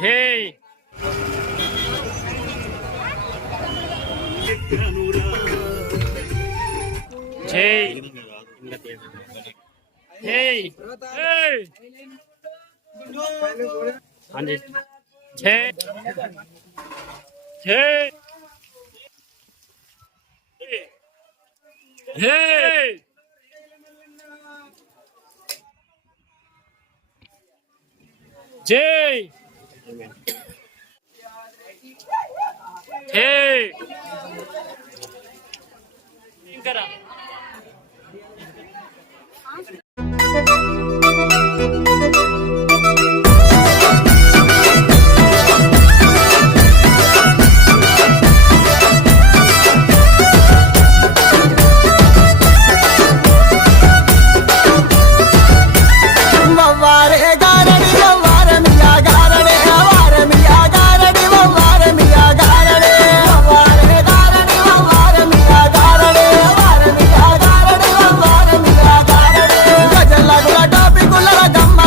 జై జై జై हाँ जी जय जय जय जय जय करा గజల గుల టాపి గుల్లల గమ్మ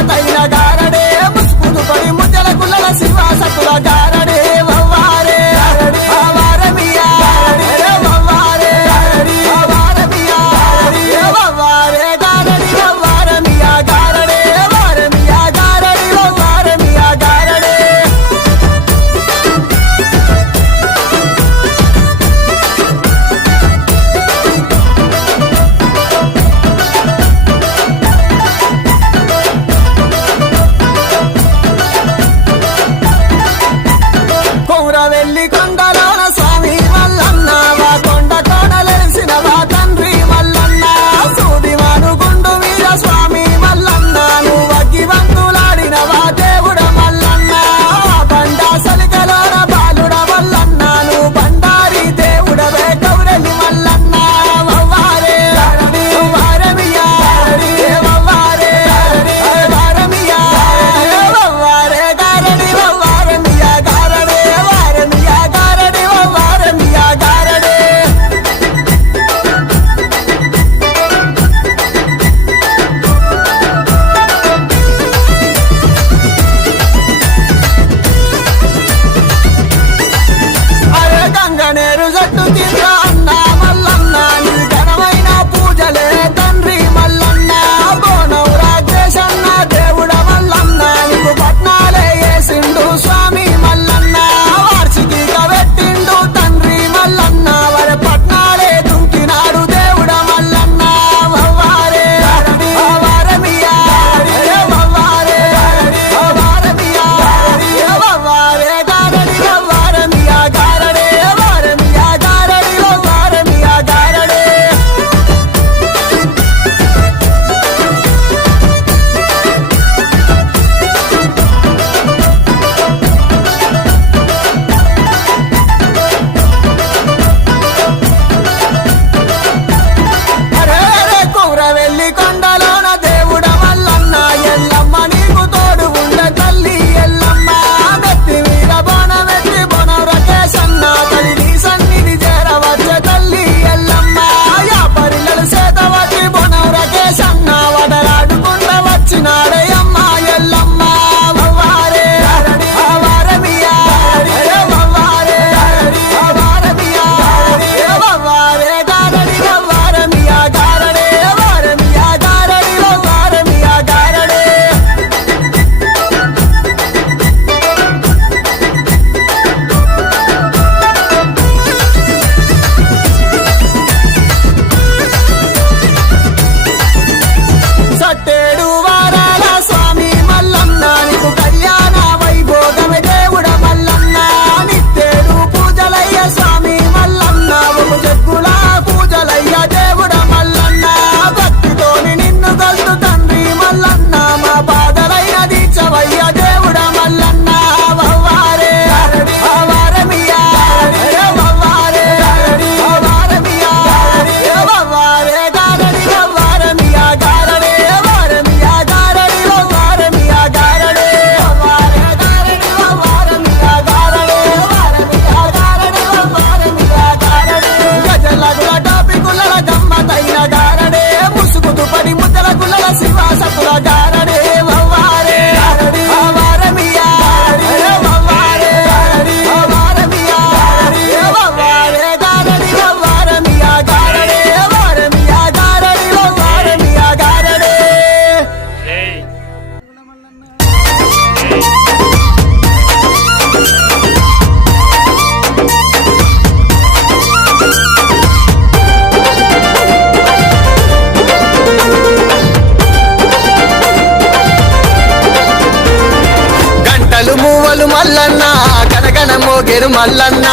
కళ్ళు మూవలు మల్లన్న కనకన మోగెరు మల్లన్న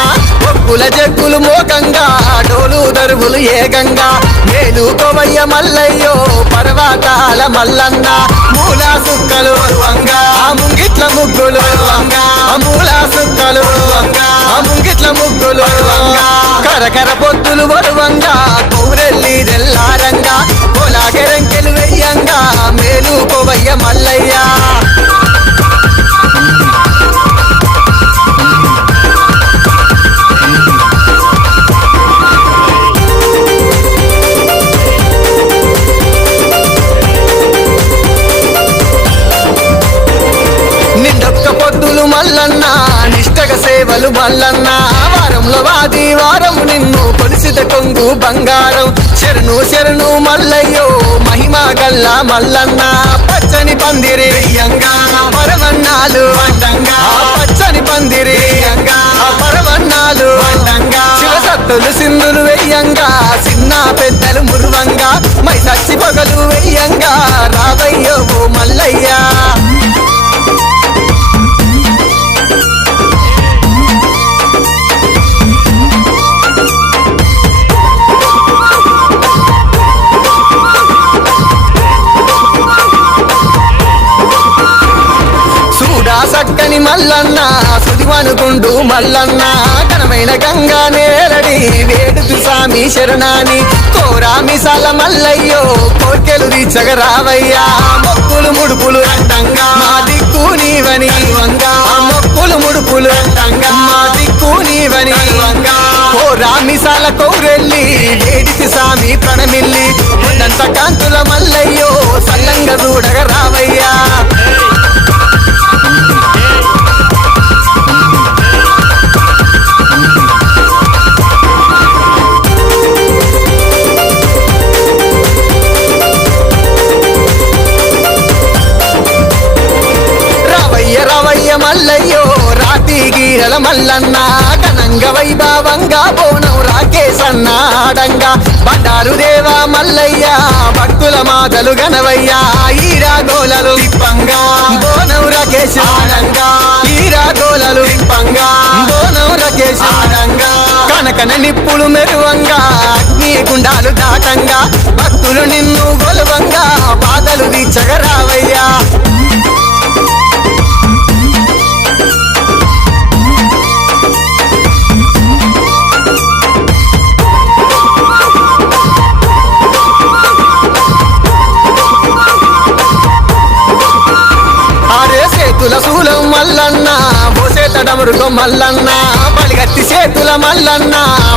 ఒప్పుల జగ్గులు మోకంగా డోలు దరువులు ఏకంగా మేలుకోవయ్య మల్లయ్యో పర్వతాల మల్లన్న మూల సుక్కలు వంగా ముంగిట్ల ముగ్గులు వంగా మూల సుక్కలు వంగా ముంగిట్ల ముగ్గులు వంగా కరకర పొత్తులు వరువంగా కౌరెల్లి తెల్లారంగా పొలాగెరంకెలు వెయ్యంగా మేలుకోవయ్య మల్లయ్య నిండొక్క పొద్దులు మల్లన్న నిష్టగ సేవలు మల్లన్న వారంలో వాది వారము నిన్ను కొలిసిత కొంగు బంగారం శరణు శరణు మల్లయ్యో మహిమా గల్ల మల్లన్న పచ్చని పందిరి వెయ్యంగా పరమన్నాలు వండంగా పచ్చని పందిరి వెయ్యంగా పరమన్నాలు వండంగా శివసత్తులు సింధులు వెయ్యంగా చిన్న పెద్దలు మురువంగా మై సచ్చి పగలు వెయ్యంగా రావయ్యో మల్లయ్య సక్కని మల్లన్న సుదివనుకుండు మల్లన్న ఘనమైన గంగా నేరడి వేడుతు సామి శరణాని కోరామిసాల మల్లయ్యో కోర్కెలు తీర్చగరావయ్యా మొక్కులు ముడుపులు అంటంగా మా దిక్కు నీవని వంగా మొక్కులు ముడుపులు అంటంగా మా దిక్కు నీవని వంగా కోరామిసాల కౌరెల్లి వేడితి సామి ప్రణమిల్లి ఉన్నంత కాంతుల మల్లయ్యో సల్లంగా చూడగరావయ్యా మల్లయ్యో రాతి గీరల మల్లన్న ఘనంగ వైభవంగా బోనం రాకేశన్న ఆడంగా బండారు దేవా మల్లయ్య భక్తుల మాదలు గనవయ్యా ఈరా గోలలు తిప్పంగా బోనం రాకేశ ఆడంగా ఈరా గోలలు తిప్పంగా బోనం రాకేశ ఆడంగా కనకన నిప్పులు మెరువంగా అగ్ని గుండాలు దాటంగా భక్తులు నిన్ను గొలవంగా బాధలు తీర్చగరావయ్యా చేతుల శూలం మల్లన్న బోసేతడమురుగో మల్లన్న బలిగత్తి చేతుల మల్లన్న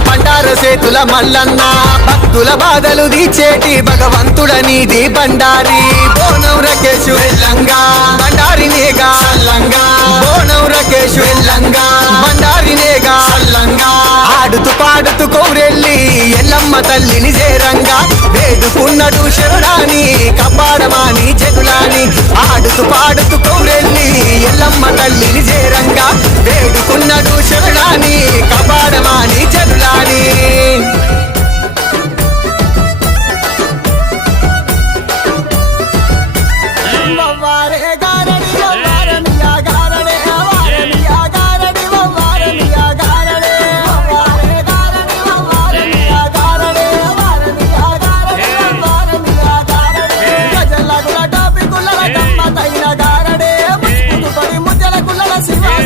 బండార చేతుల మల్లన్న భక్తుల బాధలు దీచేటి భగవంతుడ నీది బండారి బోనం రకేశు ఎల్లంగా బండారినేగా సల్లంగా బోనం రకేశు ఎల్లంగా బండారినేగా సల్లంగా ఆడుతూ పాడుతూ కౌరెల్లి ఎల్లమ్మ తల్లిని చేరంగా వేడుకున్నడు శరణాని కపాడమాని జగులాని ఆడుతూ పాడుతూ కౌరెల్లి ఎల్లమ్మ తల్లిని చేరంగా వేడుకున్నడు శరణాని కపాడమాని జగులాని శివ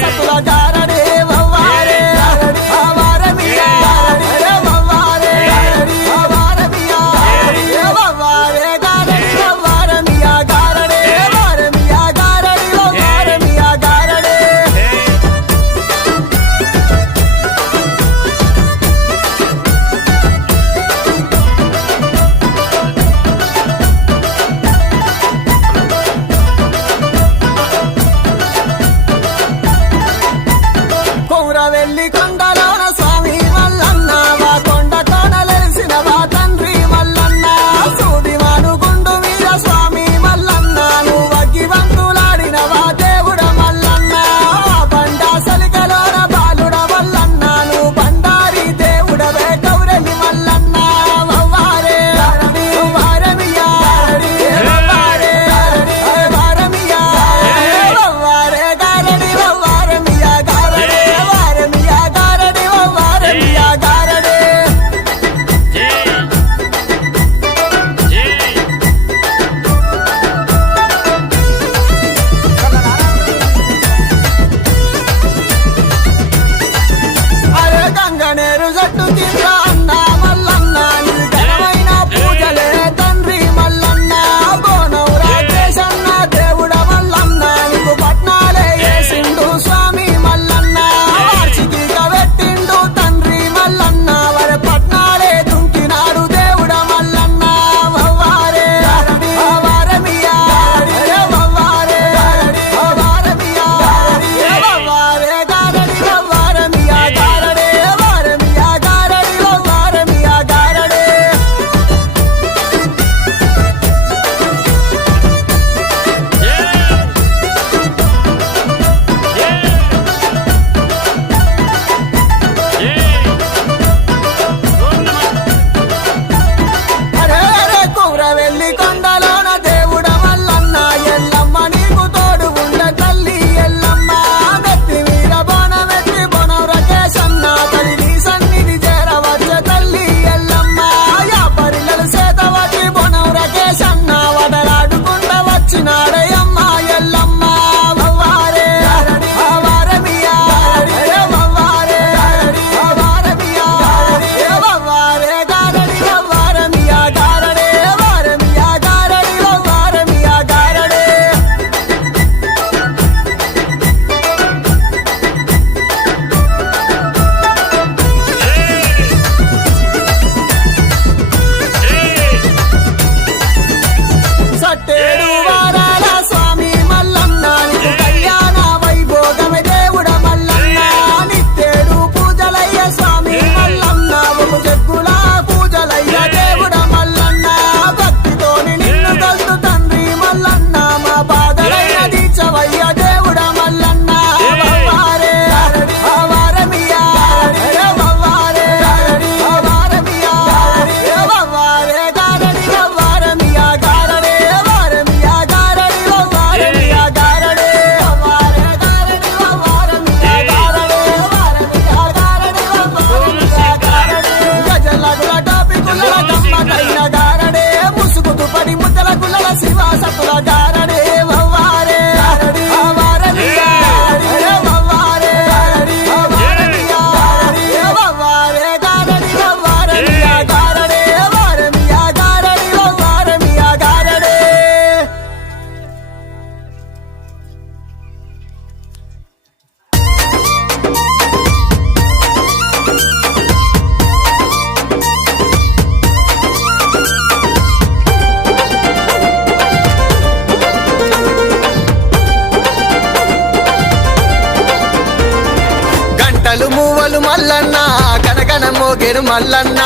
సుక్కలు మల్లన్న కనకన మోగెను మల్లన్న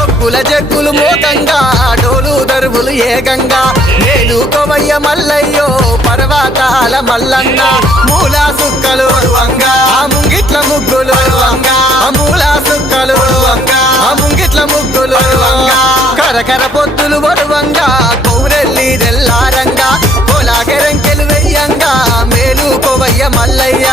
ఒక్కుల జగ్గులు మోకంగా డోలు దరువులు ఏకంగా మేలుకోవయ్య మల్లయ్యో పర్వతాల మల్లన్న మూల సుక్కలు ఆ ముంగిట్ల ముగ్గులు ఆ మూల సుక్కలు ఆ ముంగిట్ల ముగ్గులు కరకర పొత్తులు వరువంగా కౌరెల్లి తెల్లారంగా కోలాగెరంకెలు వెయ్యంగా మేలుకోవయ్య మల్లయ్య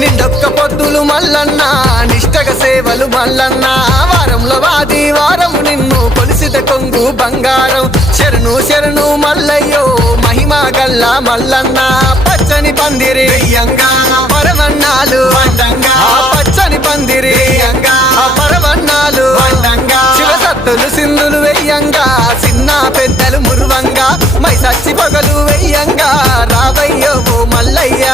నిండొక్క పొద్దులు మల్లన్న నిష్టగ సేవలు మల్లన్న వారంలో వాది వారము నిన్ను కొలిసిత కొంగు బంగారం శరణు శరణు మల్లయ్యో మహిమా గల్ల మల్లన్న పచ్చని పందిరి పరవన్నాలు ఆ పచ్చని పందిరి ఆ పరవన్నాలు శివసత్తులు సింధులు వెయ్యంగా చిన్న పెద్దలు మురువంగా మై సచ్చి పగలు వెయ్యంగా రావయ్యో ఓ మల్లయ్య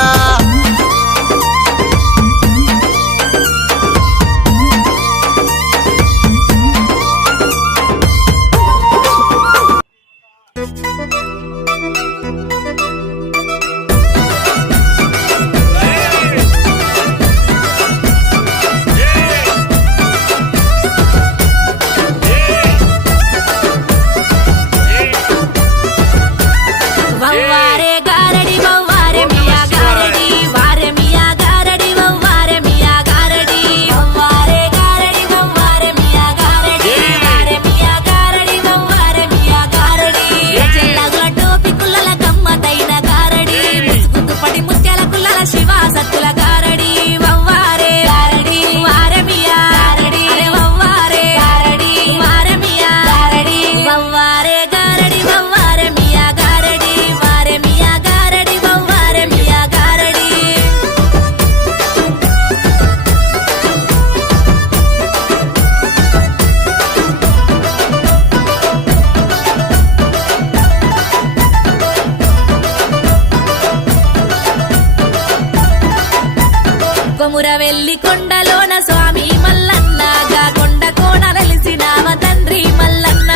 వవ్వారే గారడి వవ్వారే మియా గారడి వారే మియా గారడి వవ్వారే మియా గారడి వవ్వారే గారడి వవ్వారే మియా గారడి వారే మియా గారడి వవ్వారే మియా గారడి చెల్లగుల టోపి కుల్లల గమ్మతైన గారడి ముసుగుతు పడి ముత్యాల కుల్లల శివ సత్తుల గారడి వవ్వారే గారడి వారే మియా గారడి అరే వవ్వారే గారడి వారే మియా గారడి వవ్వారే గారడి వవ్వారే మియా గారడి వారే మియా గారడి వవ్వారే మియా గారడి కొముర వెల్లి కొండలోన స్వామి మల్లన్నగా కొండ కోణలలిసినావ తండ్రి మల్లన్న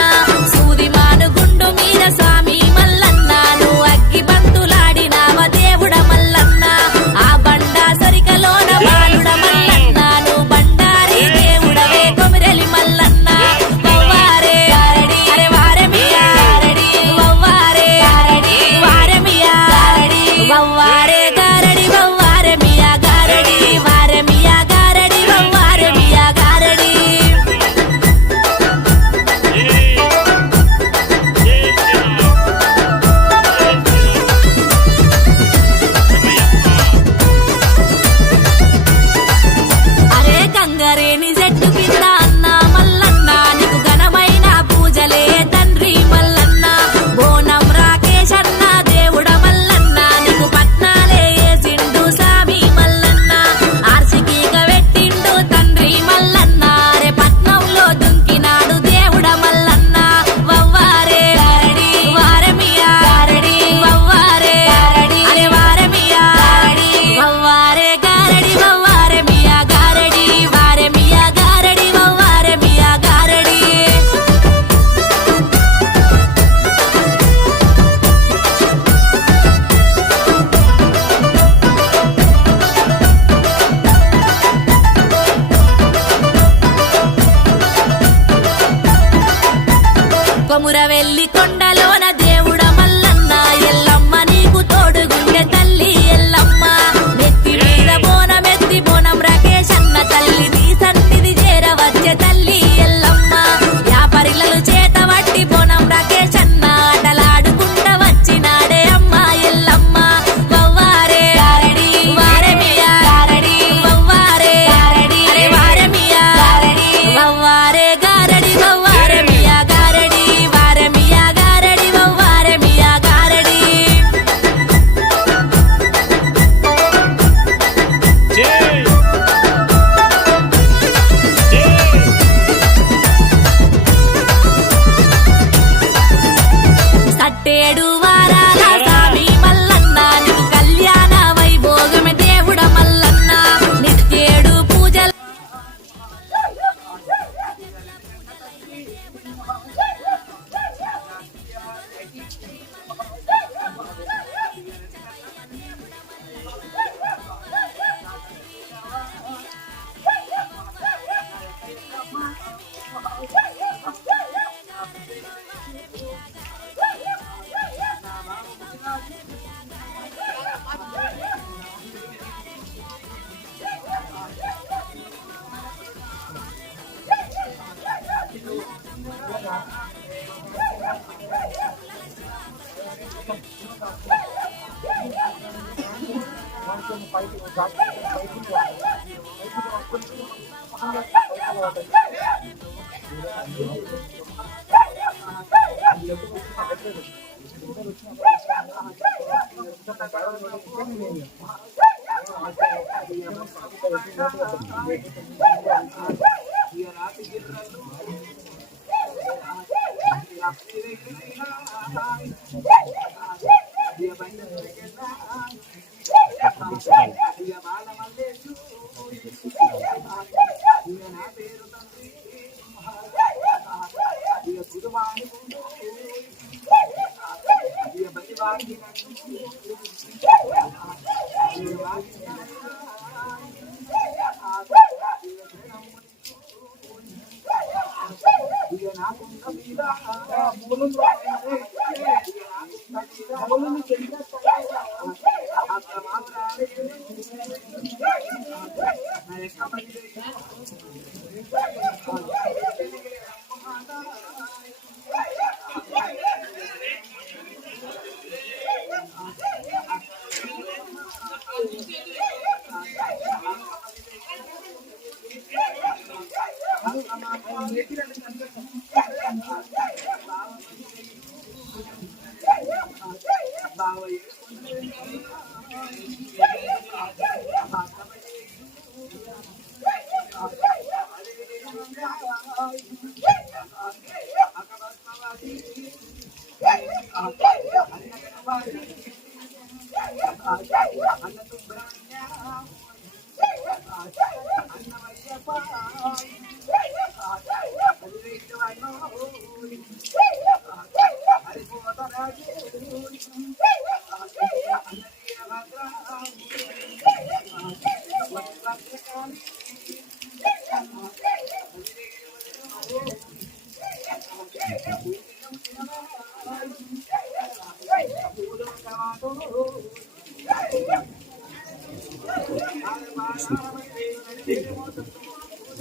సూది మానుగుండు మీద స్వామి మల్లన్న నువ్వు అగ్గి బంతులాడినావ దేవుడ మల్లన్న ఆ బండ సరికలోన బాలుడ మల్లన్న నువ్వు బండారి దేవుడవే కొమురెలి మల్లన్న వవ్వారే గారడి అరే వారే మియా గారడి వవ్వారే గారడి వారే మియా గారడి వవ్వారే గారడి వవ్వారే మియా గారడి వారే మియా గారడి వవ్వారే మియా గారడి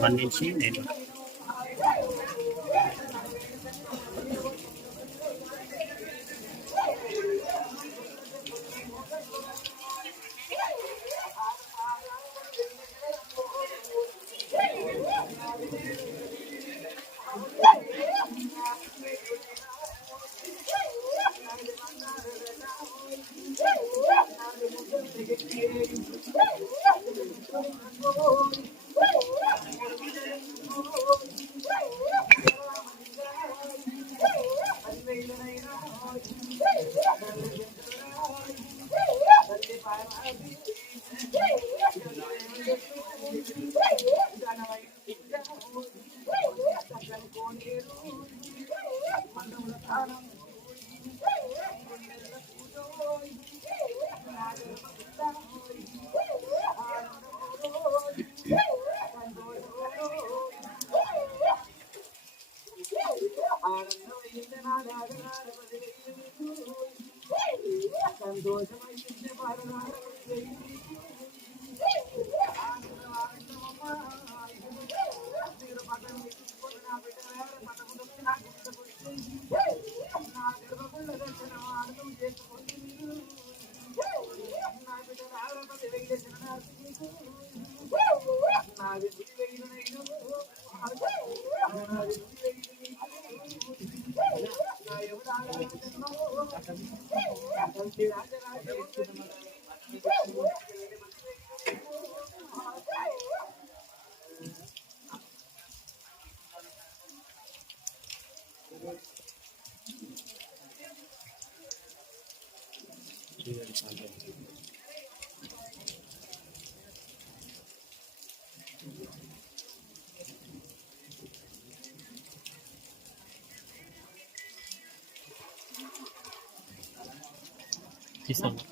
1 నుంచి నేను తీసాను.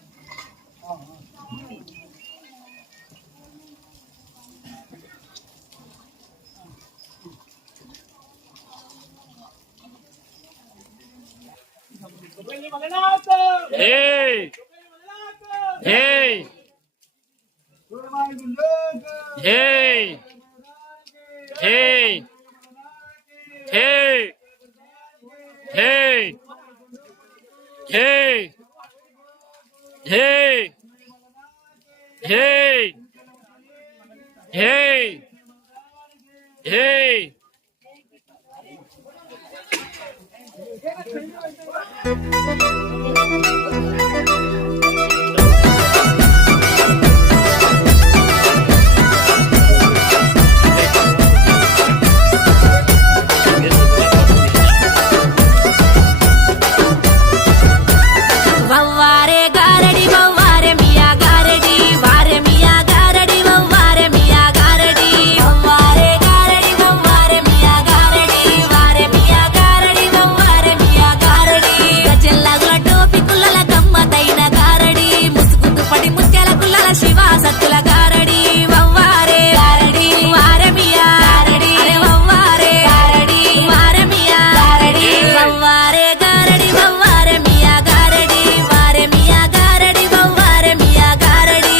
Hey! Hey! Hey! Hey! Hey! Hey! Hey! Hey! Hey! Hey! Hey! వవ్వారే గారడి వవ్వారే మియా గారడి వారే మియా గారడి వవ్వారే మియా గారడి వవ్వారే గారడి వవ్వారే మియా గారడి వారే మియా గారడి వవ్వారే మియా గారడి గజల్లగుల టోపి కుల్లల గమ్మతైన గారడి ముసుగుతు పడి ముత్యాల కుల్లల శివ సత్తుల గారడి వవ్వారే గారడి వారే మియా గారడి అరే వవ్వారే గారడి వారే మియా గారడి వవ్వారే గారడి వవ్వారే మియా గారడి వారే మియా గారడి వవ్వారే మియా గారడి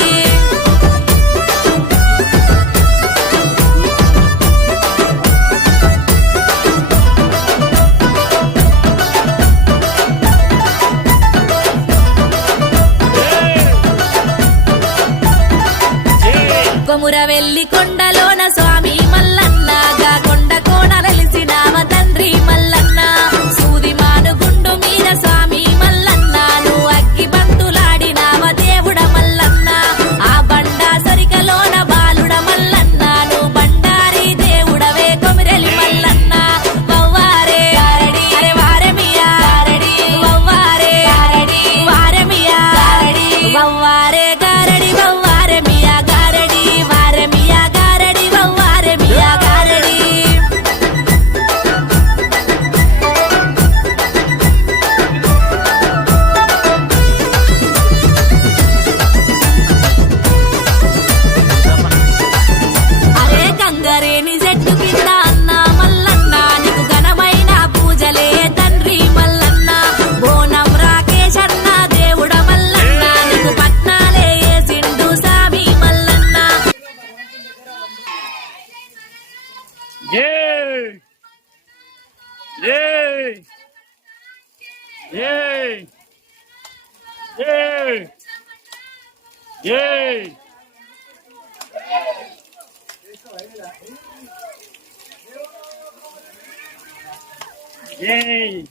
కొముర వెల్లి కొండలోన స్వామి మల్లన్నగా కొండ కోణలెలిసినావ తండ్రి మల్లన్న సూది మానుగుండు మీద స్వామి మల్లన్న నువ్వు అగ్గి బంతులాడినావ దేవుడ మల్లన్న ఆ బండ సరికలోన బాలుడ మల్లన్న నువ్వు బండారి దేవుడవే కొమిరెలి మల్లన్న వవ్వారే గారడి అరే వారే మియా గారడి వవ్వారే గారడి వారే మియా గారడి వవ్వారే గారడి వవ్వారే మియా గారడి వారే మియా గారడి వవ్వారే మియా గారడి అరే గంగరేని చెట్టు కింద అన్న మల్లన్న నీకు ఘనమైన పూజలే తండ్రి మల్లన్న బోనం రాకేష్ అన్న దేవుడ మల్లన్న నీకు పట్నాలే ఏసిండు సామి Mallanna Yay! Yay! Yay! Yay! Yay! Yay!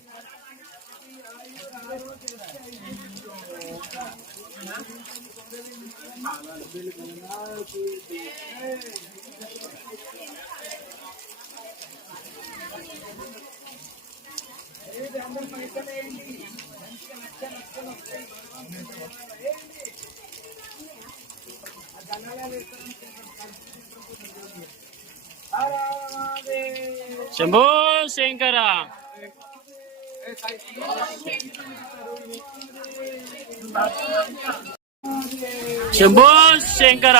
Shambho Shankara Shambho Shankara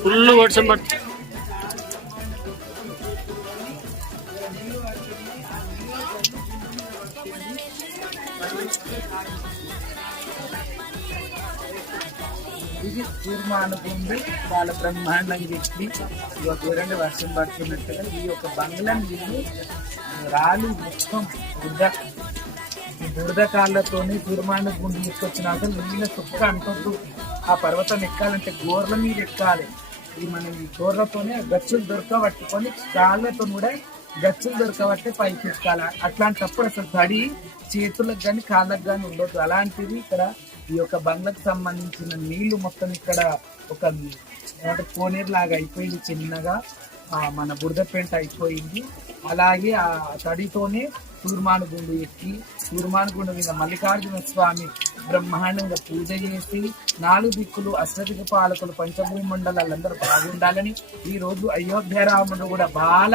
full వర్షం పడుతుంది. ఇది తీర్మానకుంది వాళ్ళ బ్రహ్మాండంగా చెప్పి ఇక చూడండి వర్షం పడుతున్నట్టుగా ఈ యొక్క బంగ్లాని వీళ్ళు రాళ్ళు మొత్తం బురద కాళ్ళతోని తీర్మాన గుండు తీసుకొచ్చినాక నీళ్ళ చుక్క అంటూ ఆ పర్వతం ఎక్కాలంటే గోర్ల మీద ఎక్కాలి. ఇది మనం ఈ గోర్లతోనే గచ్చులు దొరకబట్టుకొని కాళ్ళతో కూడా గచ్చులు దొరకబట్టే పైకి ఎక్కాలి. అట్లాంటప్పుడు అసలు తడి చేతులకు కానీ కాళ్ళకు కానీ ఉండొద్దు. అలాంటిది ఇక్కడ ఈ యొక్క బంగ్లకు సంబంధించిన నీళ్లు మొత్తం ఇక్కడ ఒక కోనేరు లాగా అయిపోయింది, చిన్నగా మన బురద పెంట అయిపోయింది. అలాగే ఆ తడితోనే తూర్మానుగుండు ఎక్కి తూర్మానుగుండు మీద మల్లికార్జున స్వామి బ్రహ్మాండంగా పూజ చేసి 4 దిక్కులు అష్టదిక పాలకులు పంచభూమండలాలందరూ బాగుండాలని ఈ రోజు అయోధ్య రాముడు కూడా బాల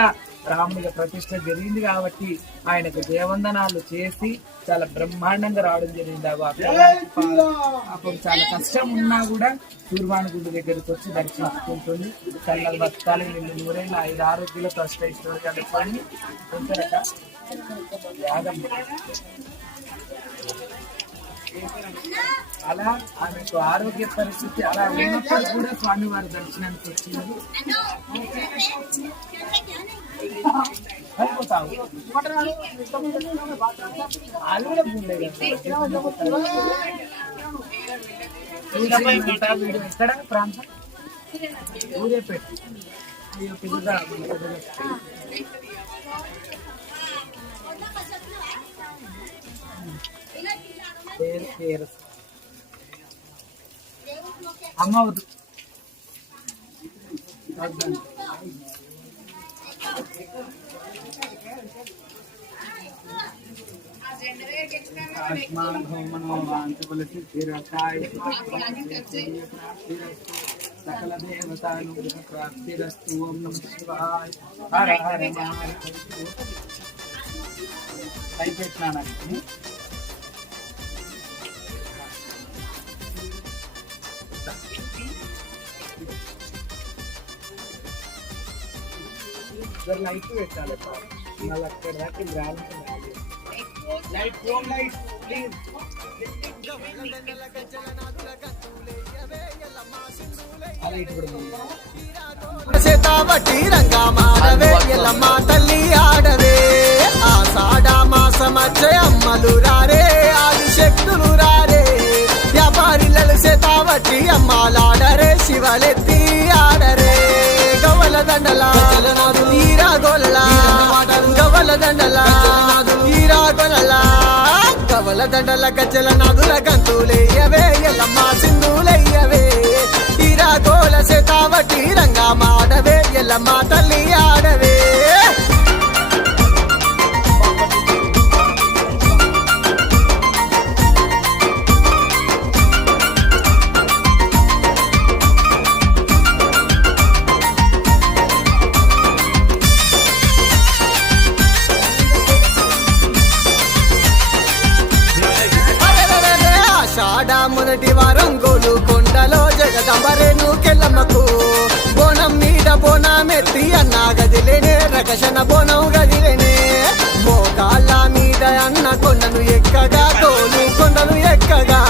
రామునిగా ప్రతిష్ట జరిగింది కాబట్టి ఆయనకు దేవందనాలు చేసి చాలా బ్రహ్మాండంగా రావడం జరిగింది. పాపం చాలా కష్టం ఉన్నా కూడా సూర్వాణి గుడి దగ్గరికి వచ్చి దర్శించుకుంటుంది. కళ్ళ బతకాలి, నిన్ను నూరేళ్ళ 5 ఆరోగ్యాలతో అష్టైశ్వర్యాలు కానీ ఉంటారట. యాగం అలా ఆమెకు ఆరోగ్య పరిస్థితి అలా ఉన్నప్పుడు కూడా స్వామివారి దర్శనానికి వచ్చింది. ఎక్కడ ప్రాంతం ఊరేపేట పేరు అమ్మవద్దు సకల దేవతాను ప్రాప్తిరస్తు. ఓం నమః శివాయ. హర హర మహాదేవ. అయిపోయినానండి. లైట్ పెట్టాలి మళ్ళీ అక్కడ దాకా రావాలి. లైట్ హోమ్ లైట్ ప్లీజ్. చేతావటి రంగా మాడవే ఎల్లమ్మ తల్లి ఆడవే. ఆషాఢ మాసమచ్చే అమ్మలు రారే, ఆది శక్తులు రారే. వ్యాపారిలలు చేతావటి అమ్మాలాడరే, శివలెత్తి ఆడరే. గవ్వల దండల ఈరా గోలలా, గవ్వల దండల ఈరా గోలలా. గవ్వల దండల గజ్జల నాదుల గంతులేయవే ఎల్లమ్మ సింధులయ్యవే. ఈరా గోల చేతావటి రంగా మాడవే ఎల్లమ్మ తల్లి ఆడవే. మొదటి వారం గోలు కొండలో జగదంబరేను కెల్లమ్మకు బోనం మీద బోనమెత్తి అన్న గదిలేనే రకషణ బోనం గదిలేనే. మోకాళ్ళ మీద అన్న కొండను ఎక్కగా, తోలు కొండలు ఎక్కగా.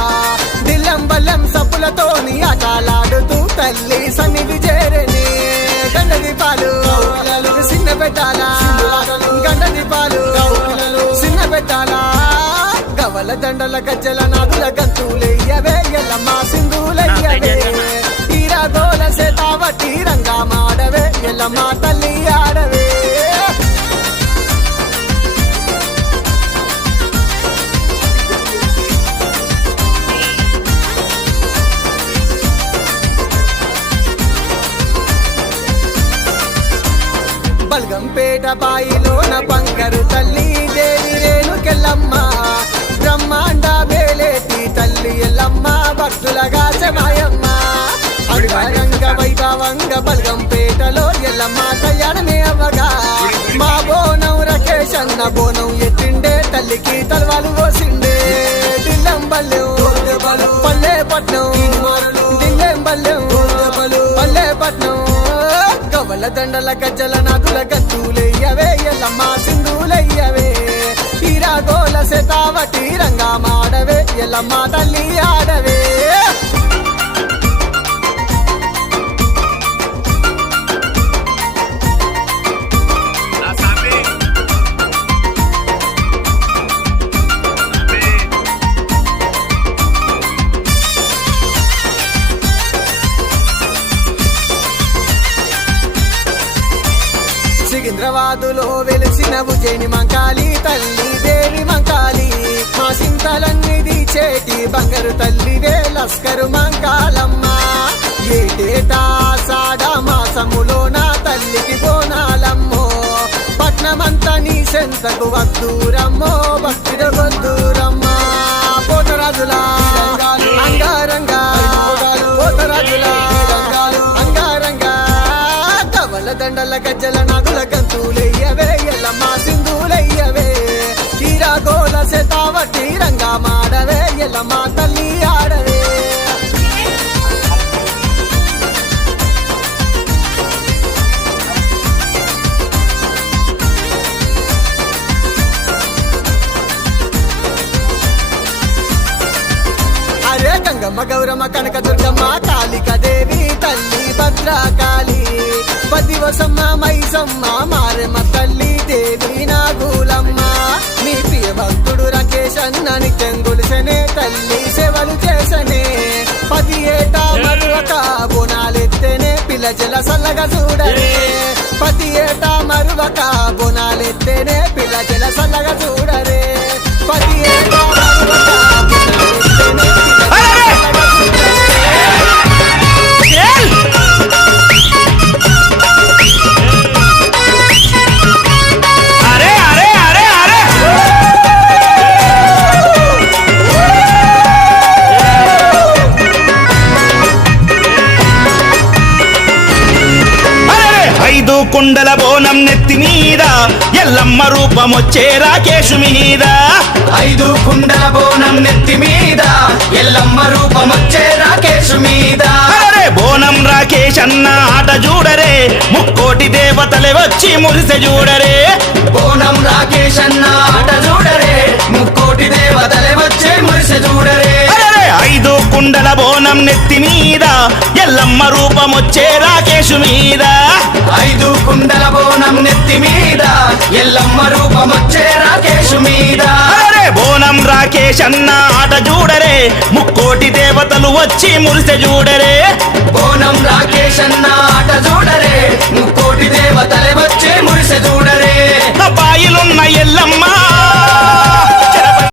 దిల్లం బల్లం సప్పులతోని ఆటలాడుతూ తల్లి సన్నిధి చేరని. గండ దీపాలు చిన్న పెట్టాలా, గండ దీపాలు చిన్న పెట్టాలా. గవల దండల గజ్జల నాదుల గంతులయ్యవే ఎల్లమ్మ సింధులయ్యవే. ఈరా గోల చేతావటి రంగా మాడవే ఎల్లమ్మ తల్లి ఆడవే. బల్గంపేట బాయిలోన బంగారు తల్లి దేవి రేణుకెల్లమ్మ. బ్రహ్మాండ వేలేటి తల్లి ఎల్లమ్మ, భక్తులగా చెమాయమ్మ. అంగరంగ వైభవంగ బల్గంపేటలో ఎల్లమ్మ కళ్యాణమే అవ్వగా. మా బోనం రకేష్ అన్న బోనం ఎత్తిండే, తల్లికి తలవాలు కోసిండే. దిల్లం బల్లెం పల్లె పట్నం, దిల్లెం బల్లెం పల్లె పట్నం. గవ్వల దండల గజ్జల నాదుల గంతులయ్యవే ఎల్లమ్మ సింధులయ్యవే. ఈరా గోల చేతావటి రంగా మాడవే ఎల్లమ్మ తల్లి ఆడవే. సికింద్రాబాదులో వెలిసిన ఉజ్జయిని మంకాళి తల్లి దేవి మంకాళి. మా సింతలన్నీ దీచేటి బంగారు తల్లివే లస్కరు మంకాళమ్మ. ఏటేటా ఆషాఢ మాసములో నా తల్లికి బోనాలమ్మో. పట్నమంతా నీ సెంతకు వద్దూరమ్మో, భక్తిద వద్దూరమ్మ. పోతరాజులా అంగారంగా, పోతరాజులా అంగారంగా. దండల గజ్జల నగుల గంతులయ్యవే ఎల్లమ్మ సింధులయ్యవే తీరా గోల శతావటి రంగా మాడవే ఎల్లమ్మ తల్లి ఆడవే అరే గంగమ్మ గౌరమ్మ కనక దుర్గమ్మ కాళిక దేవి తల్లి భద్రకాళి పదివసమ్మ మైసమ్మ మారెమ్మ తల్లి దేవి నాగులమ్మ నీ ప్రియ భక్తుడు రాకేష్ అన్న నిత్యం గొలిసెనే తల్లి సేవలు చేసనే 10 ఏటా మరువక బోనాలెత్తేనే పిల్ల జల సల్లగా చూడరే 10 ఏటా మరువక బోనాలెత్తేనే పిల్ల జల సల్లగా చూడరే 10 ఏటా మరువక బోనాలెత్తేనే కుండల బోనం నెత్తి మీద ఎల్లమ్మ రూపమొచ్చే రాకేషు మీద 5 కుండల బోనం నెత్తి మీద ఎల్లమ్మ రూపమొచ్చే రాకేషు మీద బోనం రాకేష్ అన్న ఆట చూడరే ముక్కోటి దేవతలే వచ్చి మురిసె చూడరే బోనం రాకేష్ అన్న ఆట చూడరే ముక్కోటి దేవతలే వచ్చే మురిసె చూడరే 5 కుండల బోనం నెత్తి మీద ఎల్లమ్మ రూపమొచ్చే రాకేషు మీద 5 కుండల బోనం నెత్తి మీద ఎల్లమ్మ రూపమొచ్చే రాకేషు మీద బోనం రాకేష్ అన్న ఆట చూడరే ముక్కోటి దేవతలు వచ్చి మురిసె చూడరే బోనం రాకేష్ అన్న ఆట చూడరే ముక్కోటి దేవతలే వచ్చి